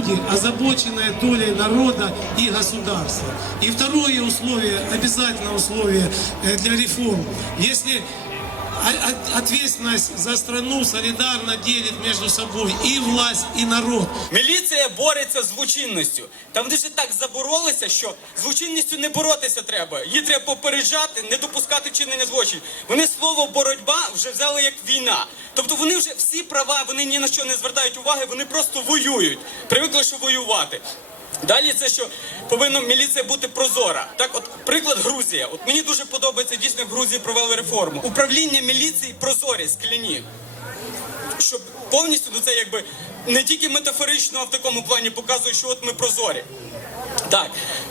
люди, озабоченные долей народа и государства. И второе условие, обязательное условие э, для реформ. Если ответственность за страну солидарно делит между собой и власть, и народ, Міліція бореться з злочинністю. Там вони ж так заборолися, що злочинністю не боротися треба. Її треба попереджати, не допускати вчинення злочинів. Вони слово боротьба вже взяли як війна. Тобто вони вже всі права, вони ні на що не звертають уваги, вони просто воюють. Привикли, що воювати. Далі це що повинна міліція бути прозора. Так, от приклад Грузія. От мені дуже подобається дійсно в Грузії провели реформу. Управління міліції прозорі, скляні щоб повністю до це якби не тільки метафорично, а в такому плані показує, що от ми прозорі. Так,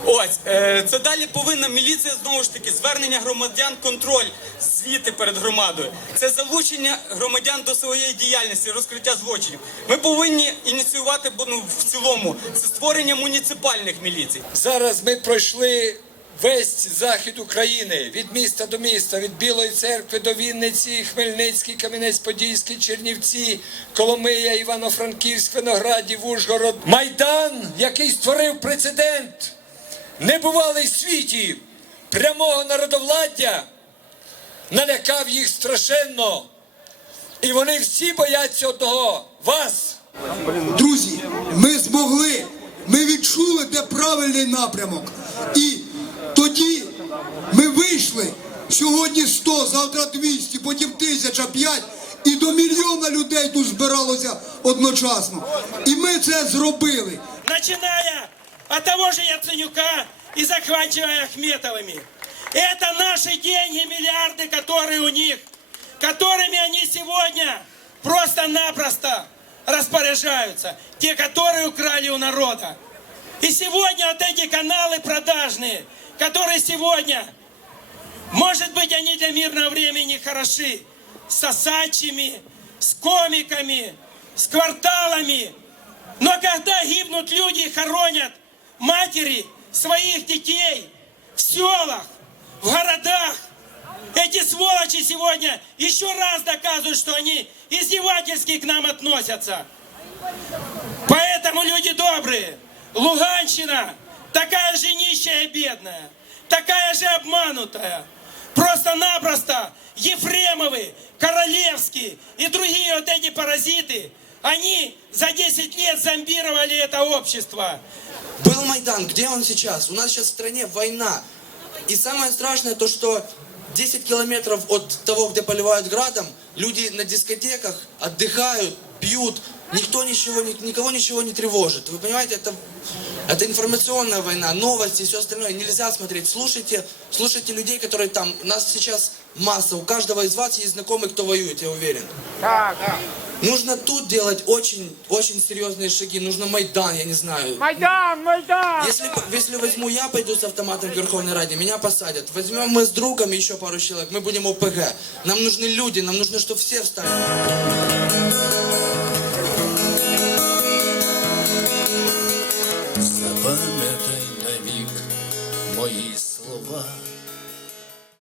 ось е, це далі повинна міліція знову ж таки звернення громадян, контроль, звіти перед громадою. Це залучення громадян до своєї діяльності, розкриття злочинів. Ми повинні ініціювати ну, в цілому це створення муніципальних міліцій. Зараз ми пройшли весь захід України від міста до міста, від Білої церкви до Вінниці, Хмельницький, Кам'янець-Подільський, Чернівці, Коломия, Івано-Франківськ, Виноградів, Ужгород. Майдан, який створив прецедент, небувалий в світі прямого народовладдя, налякав їх страшенно. І вони всі бояться одного вас. Друзі, ми змогли, ми відчули, де правильний напрямок. І тоді ми вийшли сьогодні 100, завтра 200, потім 1005, і до мільйона людей тут збиралося одночасно. І ми це зробили. начиная от того же Яценюка и заканчивая Ахметовыми. Это наши деньги, миллиарды, которые у них, которыми они сегодня просто-напросто распоряжаются. Те, которые украли у народа. И сегодня вот эти каналы продажные, которые сегодня, может быть, они для мирного времени хороши, с сосачими, с комиками, с кварталами, но когда гибнут люди и хоронят матери своих детей в селах, в городах, эти сволочи сегодня еще раз доказывают, что они издевательски к нам относятся. Поэтому, люди добрые, Луганщина такая же нищая и бедная, такая же обманутая. Просто-напросто Ефремовы, Королевские и другие вот эти паразиты, они за 10 лет зомбировали это общество. Был Майдан, где он сейчас? У нас сейчас в стране война. И самое страшное то, что 10 километров от того, где поливают градом, люди на дискотеках отдыхают, пьют, никто ничего, ни- никого ничего не тревожит. Вы понимаете, это, это информационная война, новости и все остальное. Нельзя смотреть. Слушайте, слушайте людей, которые там. У нас сейчас масса. У каждого из вас есть знакомый, кто воюет, я уверен. Нужно тут делать очень, очень серьезные шаги. Нужно Майдан, я не знаю. Майдан, Майдан! Если, если возьму я, пойду с автоматом в Верховной Раде, меня посадят. Возьмем мы с другом еще пару человек, мы будем ОПГ. Нам нужны люди, нам нужно, чтобы все встали. Запамятай на миг мои слова.